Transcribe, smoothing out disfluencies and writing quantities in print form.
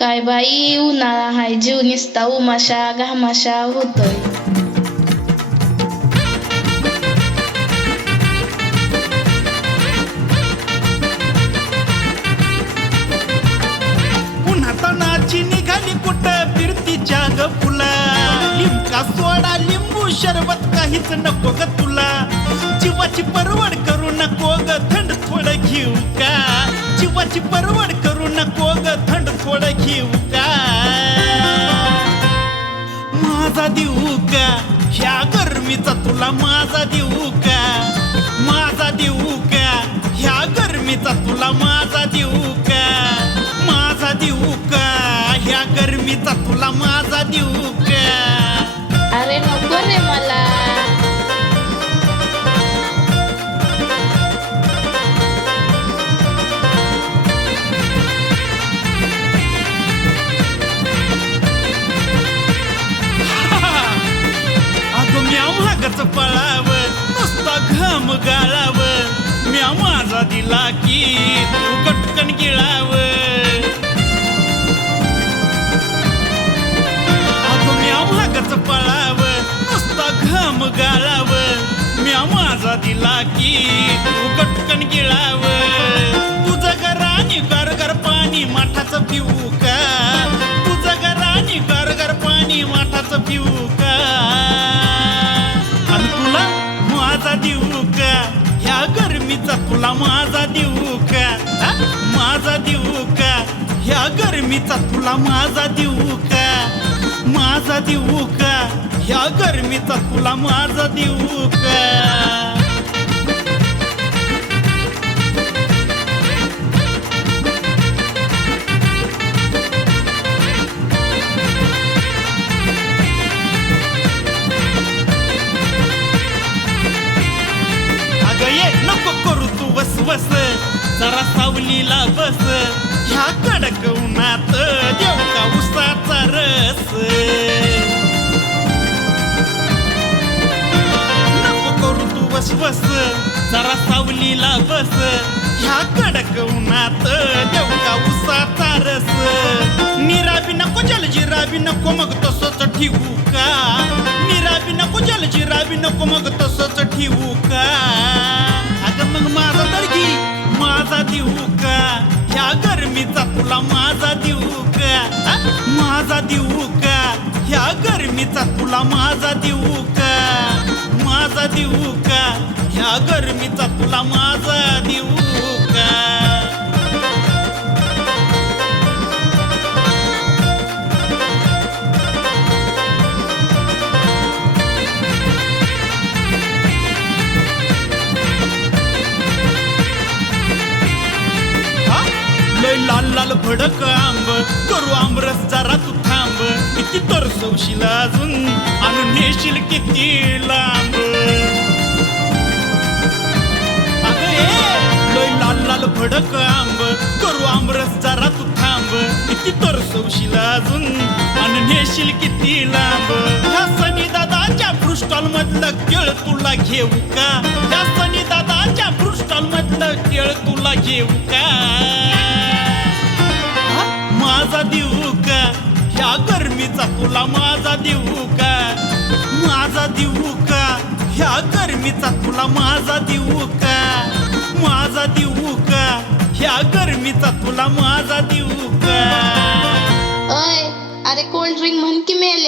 काय बाई उन्हाळा हाय, जीव निसता उमाशा घामाशा होतोय. उन्हातानाची निघाली कुठं फिरतीच्या ग फुला. लिंबका सोडा लिंबू शरबत काहीच नको ग तुला. जीवाची परवड करू नको ग थंड थोडं घेऊ का. जीवाची परवड करू नको ग थंड थोडं घेऊ का. माझा देऊ का ह्या गरमीचा तुला माझा देऊ का. माझा देऊ का ह्या गरमीचा तुला माझा देऊ का. माझा देऊ का ह्या गरमीचा तुला माझा देऊ का. अरे नको रे मला. अगं म्या महागच पळावं नुसता घाम गाळावं. म्या माझा दिला की तू कटकन गिळावं. अगं म्या महागच पळावं नुसता घाम गाळावं. म्या माझा दिला की तू कटकन गिळावं. तुझं घरानी गरगर पाणी माठाचं पिऊ का. तुझं घरानी गरगर पाणी माठाचं पिऊ का. आणि तुला माझा देऊ का ह्या गरमीचा तुला माझा देऊ का. माझा देऊ का ह्या गरमीचा तुला माझा देऊ का. माझा देऊ का ह्या गरमीचा तुला माझा देऊ का. नको करू तू वसवस जरा सावलीला बस. ह्या कडक उन्हात देऊ का उसाचा रस. नको करू तू वसवस जरा सावलीला बस. ह्या कडक उन्हात देऊ का उसाचा रस. निराबी नको जलजिराबी नको मग तसंच ठेवू का. निराबी नको जलजिराबी नको मग तसंच ठेवू का. अगं मग माझा दर्गी माझा देऊ का ह्या गरमीचा तुला माझा देऊ का. माझा देऊ का ह्या गरमीचा तुला माझा देऊ का. माझा देऊ का ह्या गरमीचा तुला माझा देऊ का. लय लाल लाल भडक आंब करू आंबरस जरा तू थांब. किती तरसवशील अजून आणून नेशील किती लांब. अगं लय लाल लाल भडक आंब करू आंबरस जरा तू थांब. किती तरसवशील अजून आणून नेशील किती लांब. ह्या सनी दादाच्या फ्रूट स्टॉल मधलं केळ तुला घेऊ का. ह्या सनी दादाच्या फ्रूट स्टॉल मधलं केळ तुला घेऊ का. माझा देऊ का ह्या गरमीचा तुला माझा देऊ का. माझा देऊ का ह्या गरमीचा तुला माझा देऊ का. माझा देऊ का ह्या गरमीचा तुला माझा देऊ का. अय अरे कोल्ड ड्रिंक म्हण की मेल.